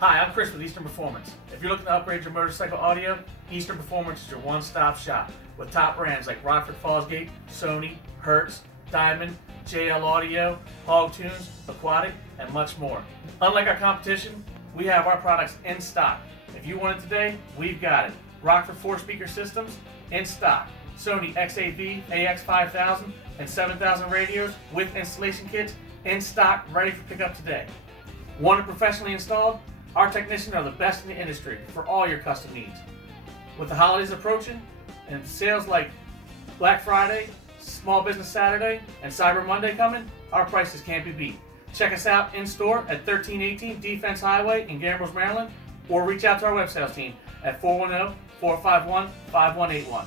Hi, I'm Chris with Eastern Performance. If you're looking to upgrade your motorcycle audio, Eastern Performance is your one-stop shop with top brands like Rockford Fosgate, Sony, Hertz, Diamond, JL Audio, Hog Tunes, Aquatic, and much more. Unlike our competition, we have our products in stock. If you want it today, we've got it. Rockford 4-speaker systems in stock. Sony XAV, AX5000, and 7000 radios with installation kits in stock, ready for pickup today. Want it professionally installed? Our technicians are the best in the industry for all your custom needs. With the holidays approaching and sales like Black Friday, Small Business Saturday, and Cyber Monday coming, our prices can't be beat. Check us out in store at 1318 Defense Highway in Gambrills, Maryland, or reach out to our web sales team at 410-451-5181.